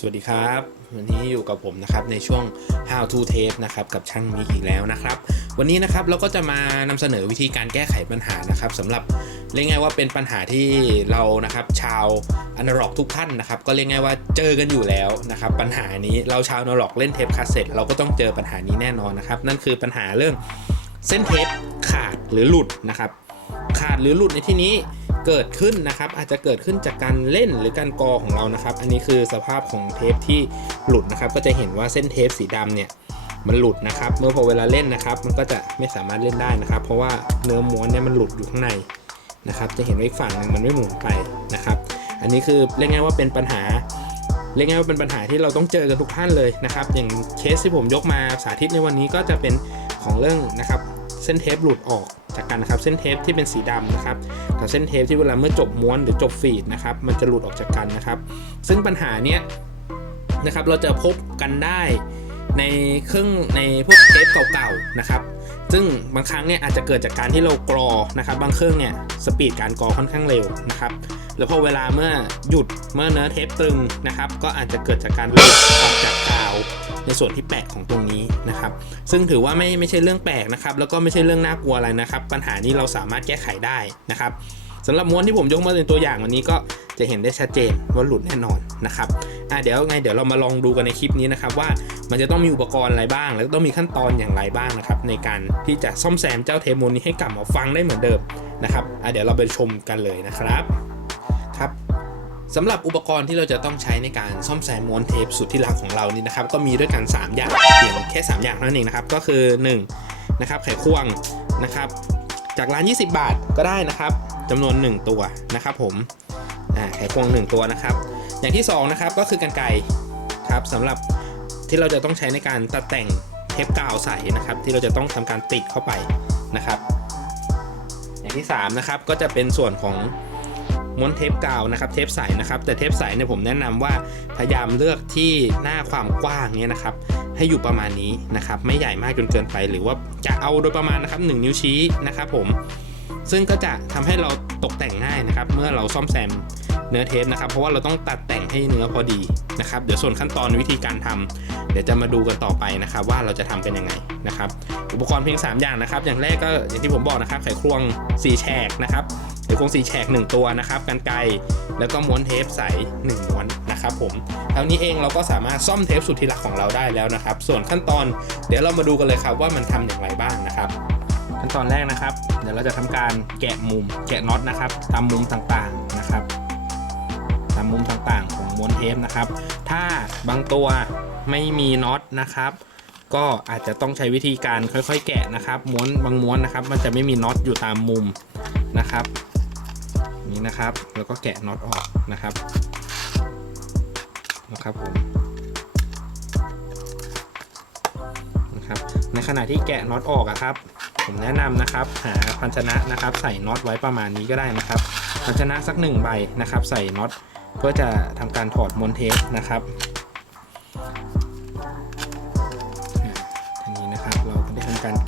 สวัสดีครับ วันนี้อยู่กับผมนะครับในช่วง how to tape นะครับกับช่างมิกอีกแล้วนะครับ วันนี้นะครับเราก็จะมานำเสนอวิธีการแก้ไขปัญหานะครับสำหรับเรียกง่ายว่าเป็นปัญหาที่เรานะครับชาวอนาล็อกทุกท่านนะครับ ก็เรียกง่ายว่าเจอกันอยู่แล้วนะครับ ปัญหานี้เราชาวอนาล็อกเล่นเทปคาสเซ็ตเราก็ต้องเจอปัญหานี้แน่นอนนะครับ นั่นคือปัญหาเรื่องเส้นเทปขาดหรือหลุดนะครับ ขาดหรือหลุดในที่นี้ เกิดขึ้นนะครับ อาจจะเกิดขึ้นจากการเล่นหรือการกอของเรานะครับ อันนี้คือสภาพของเทปที่หลุดนะครับ ก็จะเห็นว่าเส้นเทปสีดำเนี่ยมันหลุดนะครับ เมื่อพอเวลาเล่นนะครับ มันก็จะไม่สามารถเล่นได้นะครับ เพราะว่าเนื้อม้วนเนี่ยมันหลุดอยู่ข้างในนะครับ จะเห็นว่าอีกฝั่งหนึงมันไม่หมุนไปนะครับ อันนี้คือเรียกง่ายว่าเป็นปัญหาเรียกง่ายว่าเป็นปัญหาที่เราต้องเจอกันทุกท่านเลยนะครับ อย่างเคสที่ผมยกมาสาธิตในวันนี้ก็จะเป็นของเรื่องนะครับ เส้นเทปหลุดออก จากกันนะครับ เส้นเทปที่เป็นสีดำนะครับกับเส้นเทปที่เวลาเมื่อจบม้วนหรือจบฟีดนะครับ มันจะหลุดออกจากกันนะครับ ซึ่งปัญหาเนี้ยนะครับเราจะพบกันได้ในเครื่องในพวกเทปเก่าๆนะครับ ซึ่งบางครั้งเนี่ยอาจจะเกิดจากการที่เรากรอนะครับ บางเครื่องเนี่ยสปีดการกรอค่อนข้างเร็วนะครับ แล้วพอเวลาเมื่อหยุดเมื่อเนื้อเทปตึงนะครับ ก็อาจจะเกิดจากการหลุดออกจากกาว ในส่วนที่แปลกของตรงนี้นะครับ ซึ่งถือว่าไม่ไม่ใช่เรื่องแปลกนะครับ แล้วก็ไม่ใช่เรื่องน่ากลัวอะไรนะครับ ปัญหานี้เราสามารถแก้ไขได้นะครับสำหรับม้วนที่ผมยกมาเป็นตัวอย่างวันนี้ก็จะเห็นได้ชัดเจนว่าหลุดแน่นอนนะครับอะเดี๋ยวไงเดี๋ยวเรามาลองดูกันในคลิปนี้นะครับว่ามันจะต้องมีอุปกรณ์อะไรบ้าง แล้วก็ต้องมีขั้นตอนอย่างไรบ้างนะครับในการที่จะซ่อมแซมเจ้าเทปม้วนนี้ให้กลับมาฟังได้เหมือนเดิมนะครับอะเดี๋ยวเราไปชมกันเลยนะครับ สำหรับอุปกรณ์ที่เราจะต้องใช้ในการซ่อมแซมม้วนเทปสุดที่รักของเรานี่นะครับก็มีด้วยกัน 3 อย่างเพียงแค่ 3 อย่างนั้นเองนะครับก็คือ1นะครับไขควงนะครับจากร้าน 20 บาทก็ได้นะครับจำนวน 1 ตัวนะครับผมอ่าไขควง 1 ตัวนะครับ อย่างที่2นะครับก็คือกันไกรครับสำหรับที่เราจะต้องใช้ในการตัดแต่งเทปกาวใสนะครับ ที่เราจะต้องทำการติดเข้าไปนะครับ อย่างที่3นะครับก็จะเป็นส่วนของ ม้วนเทปกาวนะครับเทปใสนะครับแต่เทปใสเนี่ยผมแนะนำว่าพยายามเลือกที่หน้าความกว้างเนี่ยนะครับให้อยู่ประมาณนี้นะครับไม่ใหญ่มากจนเกินไป หรือว่าจะเอาโดยประมาณนะครับ 1 นิ้วชี้นะครับผมซึ่งก็จะทำให้เราตกแต่งง่ายนะครับ เมื่อเราซ่อมแซมเนื้อเทปนะครับ เพราะว่าเราต้องตัดแต่งให้เนื้อพอดีนะครับ เดี๋ยวส่วนขั้นตอนวิธีการทำเดี๋ยวจะมาดูกันต่อไปนะครับว่าเราจะทำเป็นยังไงนะครับอุปกรณ์เพียง 3 อย่างนะครับ อย่างแรกก็อย่างที่ผมบอกนะครับไขควง4แฉกนะครับไขควงสีแฉก1 ตัวนะครับกันไกรแล้วก็ม้วนเทปใส1ม้วนนะครับผมเท่านี้เองเราก็สามารถซ่อมเทปสุดที่รักของเราได้แล้วนะครับ ส่วนขั้นตอนเดี๋ยวเรามาดูกันเลยครับว่ามันทำอย่างไรบ้างนะครับขั้นตอนแรกนะครับ เดี๋ยวเราจะทำการแกะมุมแกะน็อตนะครับ ตามมุมต่างๆนะครับ ตามมุมต่างๆของม้วนเทปนะครับ ถ้าบางตัว ไม่มีน็อตนะครับ ก็อาจจะต้องใช้วิธีการค่อยๆ แกะนะครับม้วนบางม้วนนะครับ มันจะไม่มีน็อตอยู่ตามมุมนะครับนี่นะครับ แล้วก็แกะน็อตออกนะครับนะครับผมนะครับในขณะที่แกะน็อตออกอะครับ ผมแนะนำนะครับ หาภาชนะนะครับ ใส่น็อตไว้ประมาณนี้ก็ได้นะครับภาชนะสักหนึ่งใบนะครับ ใส่น็อตเพื่อจะทำการถอดม้วนเทปนะครับ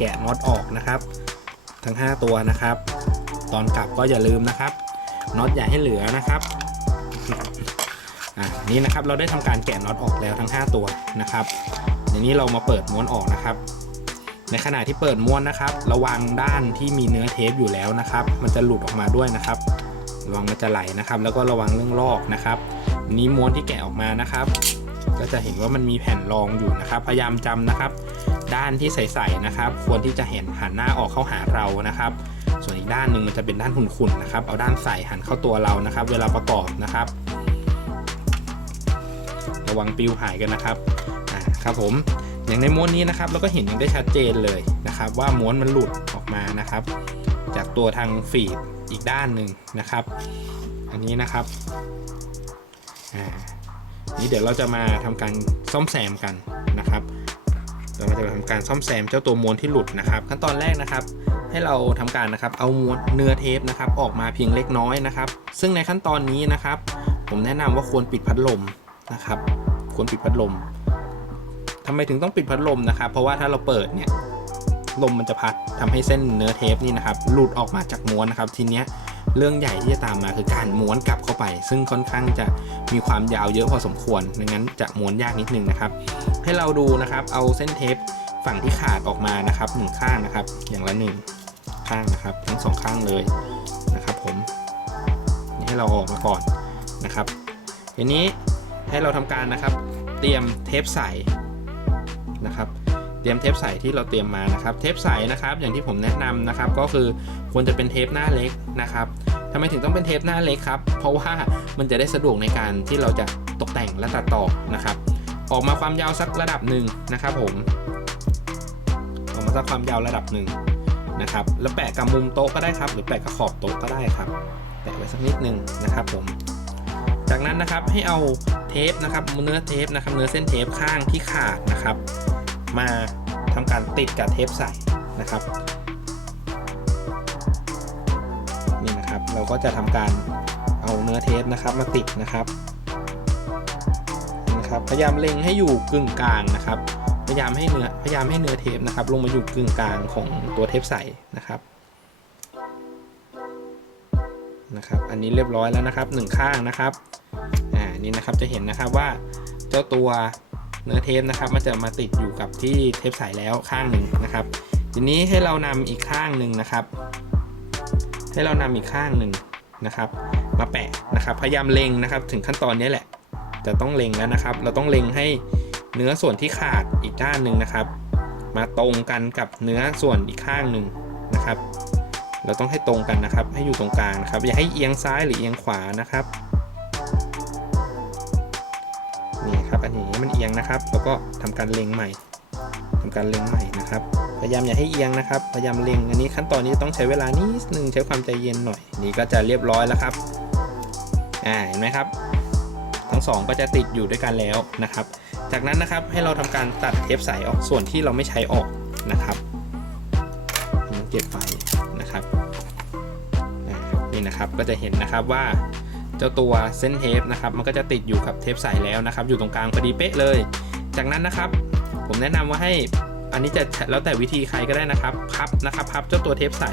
แกะน็อตออกนะครับ ทั้ง 5 ตัวนะครับ ตอนกลับก็อย่าลืมนะครับน็อตอย่าให้เหลือนะครับอ่านี่นะครับเราได้ทำการแกะน็อตออกแล้วทั้ง 5 ตัวนะครับทีนี้เรามาเปิดม้วนออกนะครับ ในขณะที่เปิดม้วนนะครับ ระวังด้านที่มีเนื้อเทปอยู่แล้วนะครับ มันจะหลุดออกมาด้วยนะครับระวังมันจะไหลนะครับ แล้วก็ระวังเรื่องลอกนะครับ นี้ม้วนที่แกะออกมานะครับ ก็จะเห็นว่ามันมีแผ่นรองอยู่นะครับ พยายามจำนะครับ ด้านที่ใสๆนะครับ ควรที่จะเห็นหันหน้าออกเข้าหาเรานะครับ ส่วนอีกด้านหนึ่งมันจะเป็นด้านขุ่นๆนะครับ เอาด้านใสหันเข้าตัวเรานะครับ เวลาประกอบนะครับ ระวังปิวหายกันนะครับอ่าครับผมอย่างในม้วนนี้นะครับเราก็เห็นอย่างได้ชัดเจนเลยนะครับ ว่าม้วนมันหลุดออกมานะครับ จากตัวทางฟีดอีกด้านหนึ่งนะครับ อันนี้นะครับอ่านี้เดี๋ยวเราจะมาทำการซ่อมแซมกันนะครับ เราจะทำการซ่อมแซมเจ้าตัวม้วนที่หลุดนะครับ ขั้นตอนแรกนะครับ ให้เราทำการนะครับเอาม้วนเนื้อเทปนะครับออกมาเพียงเล็กน้อยนะครับ ซึ่งในขั้นตอนนี้นะครับ ผมแนะนำว่าควรปิดพัดลมนะครับ ควรปิดพัดลมทำไมถึงต้องปิดพัดลมนะครับ เพราะว่าถ้าเราเปิดเนี่ยลมมันจะพัดทำให้เส้นเนื้อเทปนี่นะครับหลุดออกมาจากม้วนนะครับ ทีเนี้ย เรื่องใหญ่ที่จะตามมาคือการม้วนกลับเข้าไป ซึ่งค่อนข้างจะมีความยาวเยอะพอสมควรดังนั้นจะม้วนยากนิดนึงนะครับ ให้เราดูนะครับ เอาเส้นเทปฝั่งที่ขาดออกมานะครับหนึ่งข้างนะครับ อย่างละหนึ่งข้างนะครับ ทั้งสองข้างเลยนะครับ ผมนี่ให้เราออกมาก่อนนะครับทีนี้ให้เราทำการนะครับ เตรียมเทปใสนะครับ เตรียมเทปใสที่เราเตรียมมานะครับ เทปใสนะครับ อย่างที่ผมแนะนำนะครับ ก็คือควรจะเป็นเทปหน้าเล็กนะครับทำไมถึงต้องเป็นเทปหน้าเล็กครับ เพราะว่ามันจะได้สะดวกในการที่เราจะตกแต่งและตัดต่อนะครับ ออกมาความยาวสักระดับหนึ่งนะครับ ผม ออกมาสักความยาวระดับหนึ่งนะครับ แล้วแปะกับมุมโต๊ะก็ได้ครับ หรือแปะกับขอบโต๊ะก็ได้ครับ แปะไว้สักนิดหนึงนะครับ ผม จากนั้นนะครับให้เอาเทปนะครับเนื้อเทปนะครับ เนื้อเส้นเทปข้างที่ขาดนะครับ มาทำการติดกับเทปใส่นะครับนี่นะครับเราก็จะทำการเอาเนื้อเทปนะครับมาติดนะครับนะครับพยายามเล็งให้อยู่กึ่งกลางนะครับ พยายามให้เนื้อพยายามให้เนื้อเทปนะครับ ลงมาอยู่กึ่งกลางของตัวเทปใสนะครับนะครับ อันนี้เรียบร้อยแล้วนะครับหนึ่งข้างนะครับอ่านี่นะครับจะเห็นนะครับว่าเจ้าตัว เนื้อเทปนะครับมันจะมาติดอยู่กับที่เทปใสแล้วข้างหนึ่งนะครับ ทีนี้ให้เรานำอีกข้างหนึ่งนะครับ ให้เรานำอีกข้างหนึ่งนะครับ มาแปะนะครับ พยายามเล็งนะครับ ถึงขั้นตอนนี้แหละ จะต้องเล็งแล้วนะครับ เราต้องเล็งให้เนื้อส่วนที่ขาดอีกด้านหนึ่งนะครับ มาตรงกันกับเนื้อส่วนอีกข้างหนึ่งนะครับ เราต้องให้ตรงกันนะครับ ให้อยู่ตรงกลางนะครับ อย่าให้เอียงซ้ายหรือเอียงขวานะครับ ครับอันนี้มันเอียงนะครับ แล้วก็ทำการเล็งใหม่ทำการเล็งใหม่นะครับ พยายามอย่าให้เอียงนะครับ พยายามเล็งอันนี้ขั้นตอนนี้ต้องใช้เวลานิดนึงใช้ความใจเย็นหน่อย นี่ก็จะเรียบร้อยแล้วครับอ่าเห็นไหมครับ ทั้งสองก็จะติดอยู่ด้วยกันแล้วนะครับ จากนั้นนะครับให้เราทำการตัดเทปใสออกส่วนที่เราไม่ใช้ออกนะครับเก็บไฟนะครับนี่นะครับก็จะเห็นนะครับว่า เจ้าตัวเส้นเทปนะครับมันก็จะติดอยู่กับเทปใสแล้วนะครับ อยู่ตรงกลางพอดีเป๊ะเลย จากนั้นนะครับ ผมแนะนำว่าให้อันนี้จะแล้วแต่วิธีใครก็ได้นะครับพับนะครับพับเจ้าตัวเทปใส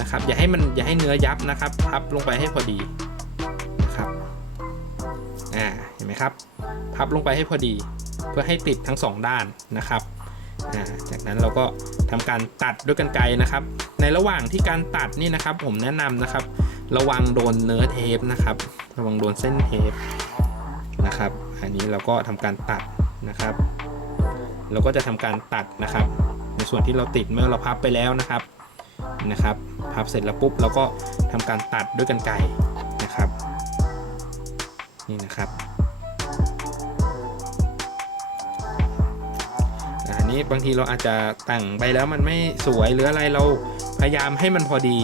นะครับ อย่าให้มันอย่าให้เนื้อยับนะครับ พับลงไปให้พอดีนะครับอ่าเห็นไหมครับ พับลงไปให้พอดี เพื่อให้ติดทั้ง 2 ด้านนะครับ จากนั้นเราก็ทำการตัดด้วยกันไกรนะครับ ในระหว่างที่การตัดนี่นะครับ ผมแนะนำนะครับ ระวังโดนเนื้อเทปนะครับ ระวังโดนเส้นเทปนะครับ อันนี้เราก็ทำการตัดนะครับ เราก็จะทำการตัดนะครับ ในส่วนที่เราติดเมื่อเราพับไปแล้วนะครับนะครับพับเสร็จแล้วปุ๊บเราก็ทำการตัดด้วยกันไกรนะครับ นี่นะครับ นี้บางทีเราอาจจะแต่งไปแล้วมันไม่สวยหรืออะไรเราพยายามให้มันพอดี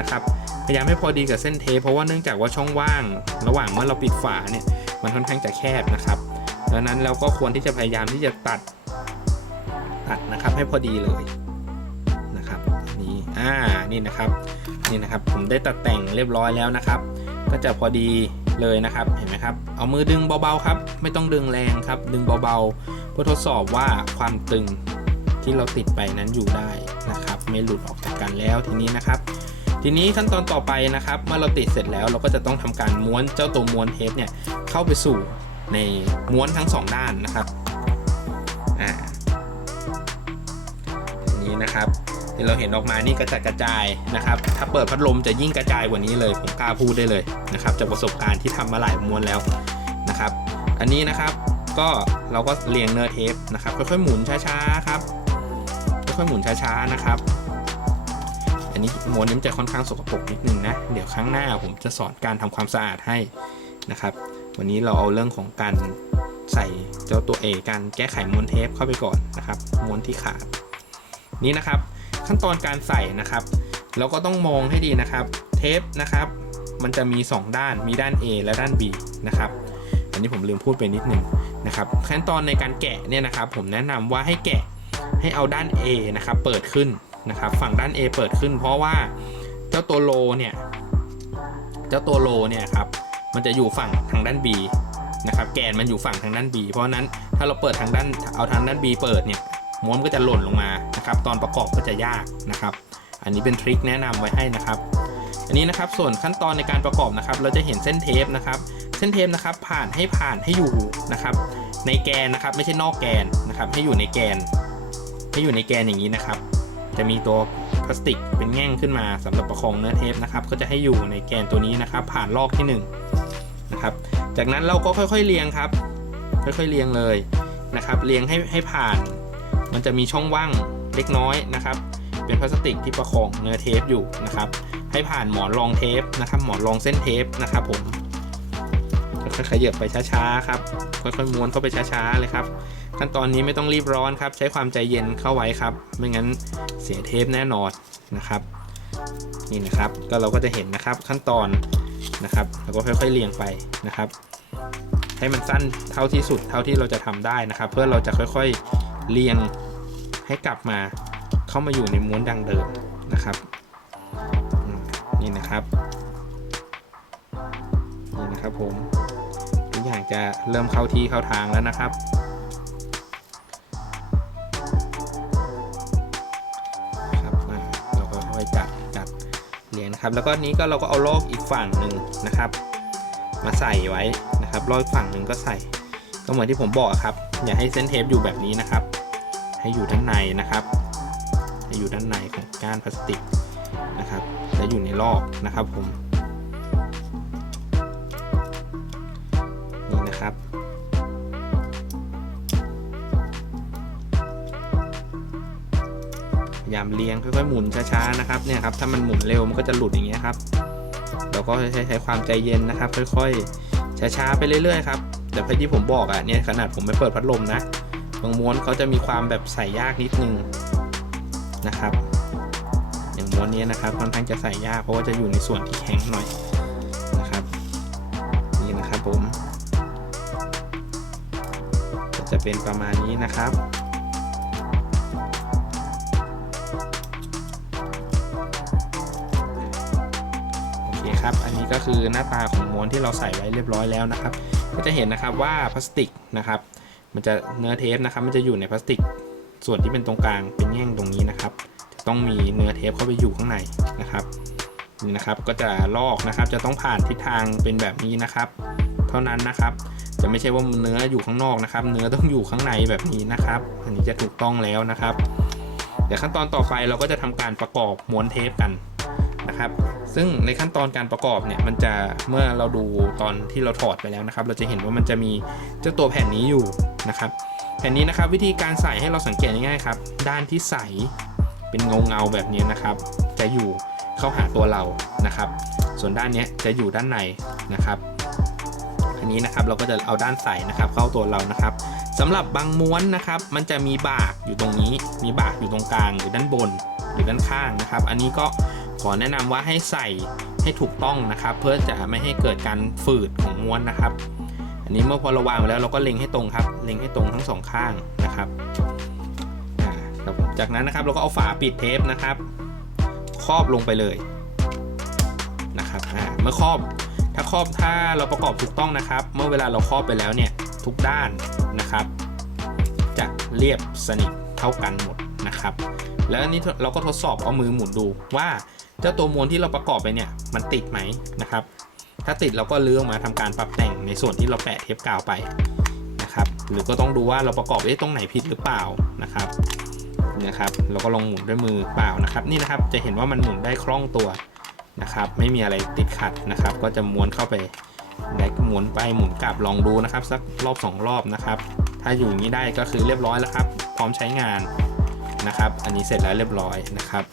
นะครับพยายามให้พอดีกับเส้นเทปเพราะว่าเนื่องจากว่าช่องว่าง ระหว่างเมื่อเราปิดฝาเนี่ยมันค่อนข้างจะแคบนะครับดังนั้นเราก็ควรที่จะพยายามที่จะตัดตัดนะครับให้พอดีเลยนะครับนี่อ่านี่นะครับนี่นะครับ ผมได้ตัดแต่งเรียบร้อยแล้วนะครับ ก็จะพอดี เลยนะครับเห็นไหมครับเอามือดึงเบาๆครับ ไม่ต้องดึงแรงครับ ดึงเบาๆ เพื่อทดสอบว่าความตึงที่เราติดไปนั้นอยู่ได้นะครับ ไม่หลุดออกจากกันแล้วทีนี้นะครับ ทีนี้ขั้นตอนต่อไปนะครับ เมื่อเราติดเสร็จแล้วเราก็จะต้องทำการม้วนเจ้าตัวม้วนเทปเนี่ยเข้าไปสู่ในม้วนทั้งสองด้านนะครับอ่าทีนี้นะครับ ที่เราเห็นออกมานี่กระจัดกระจายนะครับ ถ้าเปิดพัดลมจะยิ่งกระจายกว่านี้เลย ผมกล้าพูดได้เลยนะครับ จากประสบการณ์ที่ทำมาหลายม้วนแล้วนะครับ อันนี้นะครับก็เราก็เรียงเนื้อเทปนะครับ ค่อยๆหมุนช้าๆครับ ค่อยๆหมุนช้าๆนะครับ อันนี้ม้วนนี้จะค่อนข้างสกปรกนิดนึงนะ เดี๋ยวครั้งหน้าผมจะสอนการทำความสะอาดให้นะครับ วันนี้เราเอาเรื่องของการใส่เจ้าตัวเอการแก้ไขม้วนเทปเข้าไปก่อนนะครับม้วนที่ขาดนี่นะครับ ขั้นตอนการใส่นะครับ เราก็ต้องมองให้ดีนะครับ เทปนะครับ มันจะมี 2 ด้านมีด้าน A และด้าน B นะครับอันนี้ผมลืมพูดไปนิดนึงนะครับขั้นตอนในการแกะเนี่ยนะครับ ผมแนะนำว่าให้แกะให้เอาด้าน A นะครับเปิดขึ้นนะครับ ฝั่งด้าน A เปิดขึ้น เพราะว่าเจ้าตัวโลเนี่ยเจ้าตัวโลเนี่ยครับมันจะอยู่ฝั่งทางด้าน B นะครับแกนมันอยู่ฝั่งทางด้าน B เพราะฉะนั้นถ้าเราเปิดทางด้านเอาทางด้าน B เปิดเนี่ย ม้วนก็จะหล่นลงมานะครับ ตอนประกอบก็จะยากนะครับ อันนี้เป็นทริคแนะนำไว้ให้นะครับ อันนี้นะครับส่วนขั้นตอนในการประกอบนะครับ เราจะเห็นเส้นเทปนะครับ เส้นเทปนะครับ ผ่านให้ผ่านให้อยู่นะครับ ในแกนนะครับ ไม่ใช่นอกแกนนะครับ ให้อยู่ในแกน ให้อยู่ในแกนอย่างนี้นะครับ จะมีตัวพลาสติกเป็นแง่งขึ้นมาสำหรับประคองเนื้อเทปนะครับ ก็จะให้อยู่ในแกนตัวนี้นะครับ ผ่านลอกที่1นงนะครับ จากนั้นเราก็ค่อยๆเรียงครับ ค่อยๆเรียงเลยนะครับ เรียงให้ให้ผ่าน มันจะมีช่องว่างเล็กน้อยนะครับ เป็นพลาสติกที่ประคองเนื้อเทปอยู่นะครับ ให้ผ่านหมอนรองเทปนะครับ หมอนรองเส้นเทปนะครับผมค่อยๆขยับไปช้าๆครับ ค่อยๆม้วนเข้าไปช้าๆเลยครับขั้นตอนนี้ไม่ต้องรีบร้อนครับ ใช้ความใจเย็นเข้าไว้ครับ ไม่งั้นเสียเทปแน่นอนนะครับ นี่นะครับ ก็เราก็จะเห็นนะครับขั้นตอนนะครับแล้วก็ค่อยๆเรียงไปนะครับ ให้มันสั้นเท่าที่สุดเท่าที่เราจะทำได้นะครับ เพื่อเราจะค่อยๆเรียง ให้กลับมาเข้ามาอยู่ในม้วนดังเดิมนะครับนี่นะครับนี่นะครับผมทุกอย่างจะเริ่มเข้าที่เข้าทางแล้วนะครับ ครับอ่าเราก็ค่อยจัดจัดเรียงนะครับ แล้วก็นี้ก็เราก็เอาลอกอีกฝั่งหนึ่งนะครับ มาใส่ไว้นะครับลอกอีกฝั่งหนึ่งก็ใส่ก็เหมือนที่ผมบอกครับ อย่าให้เส้นเทปอยู่แบบนี้นะครับ ให้อยู่ด้านในนะครับให้อยู่ด้านในของก้านพลาสติกนะครับและอยู่ในลอกนะครับผมนี่นะครับพยายามเลี้ยงค่อยๆหมุนช้าๆนะครับเนี่ยครับถ้ามันหมุนเร็วมันก็จะหลุดอย่างเงี้ยครับ เราก็ใช้ใช้ความใจเย็นนะครับ ค่อยๆช้าๆไปเรื่อยๆครับแต่พอที่ผมบอกอะเนี่ยขนาดผมไม่เปิดพัดลมนะ บางม้วนเขาจะมีความแบบใส่ยากนิดนึงนะครับ อย่างม้วนนี้นะครับค่อนข้างจะใส่ยากเพราะว่าจะอยู่ในส่วนที่แข็งหน่อยนะครับนี่นะครับผมจะเป็นประมาณนี้นะครับโอเคครับอันนี้ก็คือหน้าตาของม้วนที่เราใส่ไว้เรียบร้อยแล้วนะครับ ก็จะเห็นนะครับว่าพลาสติกนะครับ มันจะเนื้อเทปนะครับ มันจะอยู่ในพลาสติก ส่วนที่เป็นตรงกลางเป็นแง่งตรงนี้นะครับ จะต้องมีเนื้อเทปเข้าไปอยู่ข้างในนะครับนี่นะครับก็จะลอกนะครับ จะต้องผ่านทิศทางเป็นแบบนี้นะครับ เท่านั้นนะครับ จะไม่ใช่ว่าเนื้ออยู่ข้างนอกนะครับ เนื้อต้องอยู่ข้างในแบบนี้นะครับ อันนี้จะถูกต้องแล้วนะครับ เดี๋ยวขั้นตอนต่อไปเราก็จะทำการประกอบม้วนเทปกัน นะครับ ซึ่งในขั้นตอนการประกอบเนี่ยมันจะเมื่อเราดูตอนที่เราถอดไปแล้วนะครับ เราจะเห็นว่ามันจะมีเจ้าตัวแผ่นนี้อยู่นะครับ แผ่นนี้นะครับวิธีการใส่ให้เราสังเกตง่ายๆครับ ด้านที่ใสเป็นเงาเงาแบบนี้นะครับ จะอยู่เข้าหาตัวเรานะครับ ส่วนด้านนี้จะอยู่ด้านในนะครับอันนี้นะครับเราก็จะเอาด้านใสนะครับ เข้าตัวเรานะครับสำหรับบางม้วนนะครับ มันจะมีบากอยู่ตรงนี้ มีบากอยู่ตรงกลางหรือด้านบนหรือด้านข้างนะครับ อันนี้ก็ ขอแนะนำว่าให้ใส่ให้ถูกต้องนะครับ เพื่อจะไม่ให้เกิดการฝืดของม้วนนะครับ อันนี้เมื่อพอเราวางไว้แล้วเราก็เล็งให้ตรงครับ เล็งให้ตรงทั้งสองข้างนะครับจากนั้นนะครับเราก็เอาฝาปิดเทปนะครับครอบลงไปเลยนะครับเมื่อครอบถ้าครอบถ้าเราประกอบถูกต้องนะครับ เมื่อเวลาเราครอบไปแล้วเนี่ยทุกด้านนะครับ จะเรียบสนิทเท่ากันหมดนะครับ แล้วอันนี้เราก็ทดสอบเอามือหมุนดูว่า เจ้าตัวมวลที่เราประกอบไปเนี่ยมันติดไหมนะครับ ถ้าติดเราก็เลื้อออกมาทำการปรับแต่งในส่วนที่เราแปะเทปกาวไปนะครับ หรือก็ต้องดูว่าเราประกอบไว้ตรงไหนผิดหรือเปล่านะครับนะครับ เราก็ลองหมุนด้วยมือเปล่านะครับ นี่นะครับจะเห็นว่ามันหมุนได้คล่องตัวนะครับ ไม่มีอะไรติดขัดนะครับ ก็จะม้วนเข้าไปได้หมุนไปหมุนกลับลองดูนะครับ สักรอบสองรอบนะครับ ถ้าอยู่อย่างนี้ได้ก็คือเรียบร้อยแล้วครับ พร้อมใช้งานนะครับ อันนี้เสร็จแล้วเรียบร้อยนะครับ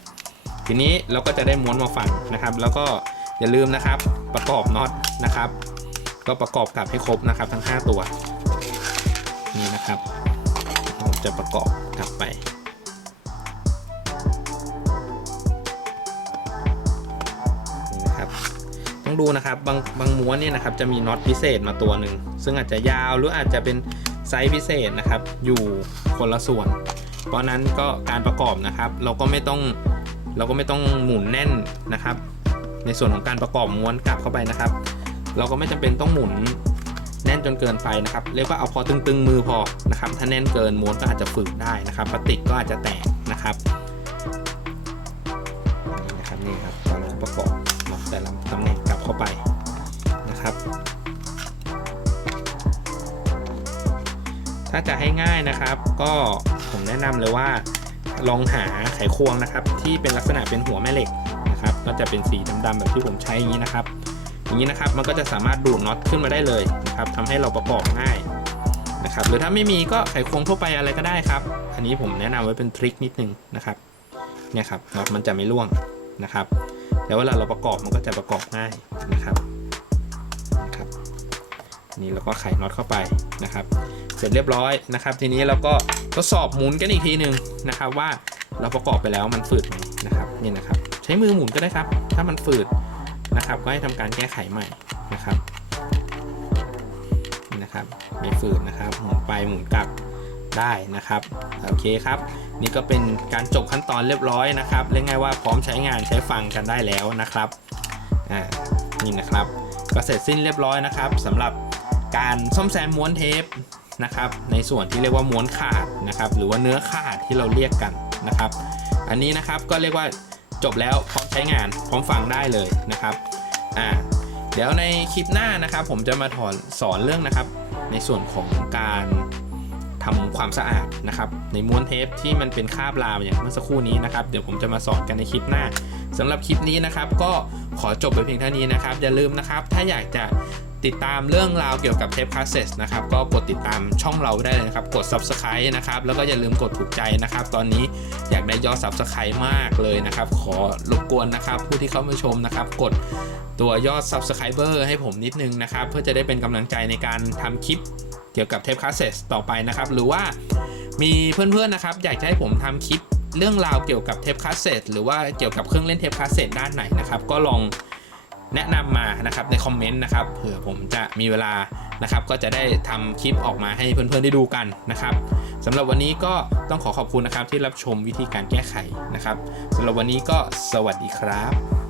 ทีนี้เราก็จะได้ม้วนมาฝั่งนะครับ แล้วก็อย่าลืมนะครับประกอบน็อตนะครับ ก็ประกอบกลับให้ครบนะครับ ทั้ง 5 ตัว นี่นะครับเราจะประกอบกลับไปนี่นะครับต้องดูนะครับบางบางม้วนเนี่ยนะครับจะมีน็อตพิเศษมาตัวหนึ่งซึ่งอาจจะยาวหรืออาจจะเป็นไซส์พิเศษนะครับ อยู่คนละส่วน เพราะนั้นก็การประกอบนะครับ เราก็ไม่ต้อง เราก็ไม่ต้องหมุนแน่นนะครับ ในส่วนของการประกอบม้วนกลับเข้าไปนะครับ เราก็ไม่จำเป็นต้องหมุนแน่นจนเกินไปนะครับ เรียกว่าเอาพอตึงๆมือพอนะครับ ถ้าแน่นเกินม้วนก็อาจจะฝึกได้นะครับพลาสติกก็อาจจะแตกนะครับนี่นะครับนี่ครับตอนเราประกอบเนาแต่ละตำแหน่งกลับเข้าไปนะครับ ถ้าจะให้ง่ายนะครับ ก็ผมแนะนำเลยว่า ลองหาไขควงนะครับ ที่เป็นลักษณะเป็นหัวแม่เหล็กนะครับ ก็จะเป็นสีดำๆแบบที่ผมใช้อย่างนี้นะครับ อย่างนี้นะครับมันก็จะสามารถดูดน็อตขึ้นมาได้เลยนะครับทำให้เราประกอบง่ายนะครับ หรือถ้าไม่มีก็ไขควงทั่วไปอะไรก็ได้ครับ อันนี้ผมแนะนำไว้เป็นทริคนิดนึงนะครับ เนี่ยครับน็อตมันจะไม่ร่วงนะครับ แล้วเวลาเราประกอบมันก็จะประกอบง่ายนะครับ นนี่เราก็ไขน็อตเข้าไปนะครับ เสร็จเรียบร้อยนะครับ ทีนี้เราก็ทดสอบหมุนกันอีกทีหนึ่งนะครับ ว่าเราประกอบไปแล้วมันฝืดไหมนะครับนี่นะครับ ใช้มือหมุนก็ได้ครับ ถ้ามันฝืดนะครับ ก็ให้ทำการแก้ไขใหม่นะครับนี่นะครับไม่ฝืดนะครับหมุนไปหมุนกลับได้นะครับโอเคครับ นี่ก็เป็นการจบขั้นตอนเรียบร้อยนะครับเรียกง่ายว่าพร้อมใช้งานใช้ฟังกันได้แล้วนะครับอ่านี่นะครับก็เสร็จสิ้นเรียบร้อยนะครับสำหรับ การซ่อมแซมม้วนเทปนะครับ ในส่วนที่เรียกว่าม้วนขาดนะครับ หรือว่าเนื้อขาดที่เราเรียกกันนะครับ อันนี้นะครับก็เรียกว่าจบแล้วพร้อมใช้งานพร้อมฟังได้เลยนะครับอ่าเดี๋ยวในคลิปหน้านะครับ ผมจะมาถอนสอนเรื่องนะครับ ในส่วนของการทำความสะอาดนะครับ ในม้วนเทปที่มันเป็นคราบลาวอย่างเมื่อสักครู่นี้นะครับ เดี๋ยวผมจะมาสอนกันในคลิปหน้าสำหรับคลิปนี้นะครับ ก็ขอจบไปเพียงเท่านี้นะครับอย่าลืมนะครับ ถ้าอยากจะ ติดตามเรื่องราวเกี่ยวกับเทปคาสเซ็ตนะครับก็กดติดตามช่องเราได้เลยนะครับ กด Subscribe นะครับ แล้วก็อย่าลืมกดถูกใจนะครับ ตอนนี้อยากได้ยอด Subscribe มากเลยนะครับ ขอรบกวนนะครับ ผู้ที่เข้ามาชมนะครับ กดตัวยอด Subscriber ให้ผมนิดนึงนะครับ เพื่อจะได้เป็นกำลังใจในการทำคลิปเกี่ยวกับเทปคาสเซ็ตต่อไปนะครับ หรือว่ามีเพื่อนๆนะครับ อยากจะให้ผมทำคลิปเรื่องราวเกี่ยวกับเทปคาสเซ็ตหรือว่าเกี่ยวกับเครื่องเล่นเทปคาสเซ็ตด้านไหนนะครับ ก็ลอง แนะนำมานะครับในคอมเมนต์นะครับเผื่อผมจะมีเวลานะครับก็จะได้ทำคลิปออกมาให้เพื่อนๆได้ดูกันนะครับสำหรับวันนี้ก็ต้องขอขอบคุณนะครับที่รับชมวิธีการแก้ไขนะครับสำหรับวันนี้ก็สวัสดีครับ